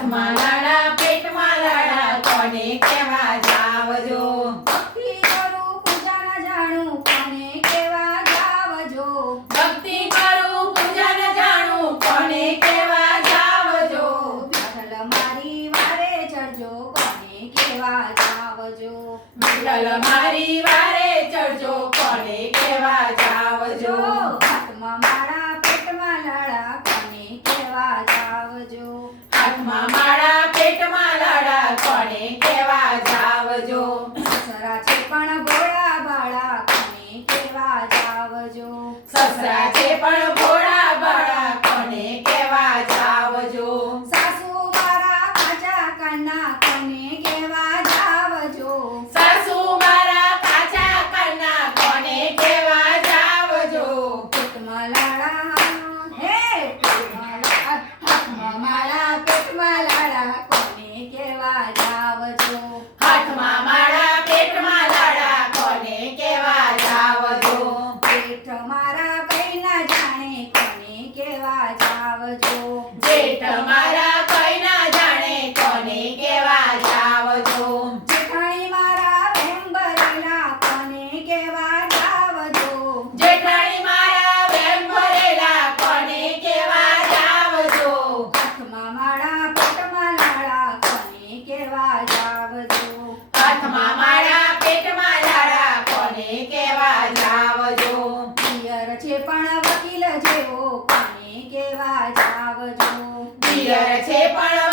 હાથમાં લાડા પેટમાં લાડા કોને કેવા જાવજો ભક્તિ કરું પૂજા ન જાણું કોને કેવા જાવજો ભક્તિ કરું પૂજા ન જાણું કોને કેવા જાવજો વિઠ્ઠલ મારી વારે ચડજો કોને કેવા જાવજો વિઠ્ઠલ મારી વારે ચડજો કોને કેવા જાવજો હાથમાં માળા પેટમાં લાડા કોને કેવા જાવજો હાથમાં માળા પેટમાં લાડા કોને કેવા જાવજો સસરા છે પણ ભોળા બાળા કોને કેવા જાવજો સસરા છે પણ ભોળા બાળા કોને કેવા જાવજો સાસુ મારા કાચા કાના કોને કેવા જાવજો સાસુ મારા કાચા કરના કોને કેવા જાવજો પેટમાં લાડા હે હાથમાં માળા પેટમાં લાડા કોને કેવા જાવજો હાથમાં માળા પેટમાં લાડા કોને કેવા જાવજો પેટ મારા કઈ ના જાણે કોને કેવા જાવજો જેઠ મારા કઈ ના જાણે કોને કેવા જાવજો જેઠાણી મારા વેમ ભરેલા કોને કેવા જાવજો જેઠાણી મારા વેમ ભરેલા કોને કેવા જાવજો હાથમાં માળા પેટમાં લાડા કોને કેવા જાવજો હાથમાં માળા પેટમાં લાડા કોને કેવા જાવજો પિયર છે પણ વકીલ જેવો કોને કેવા જાવજો પિયર છે પણ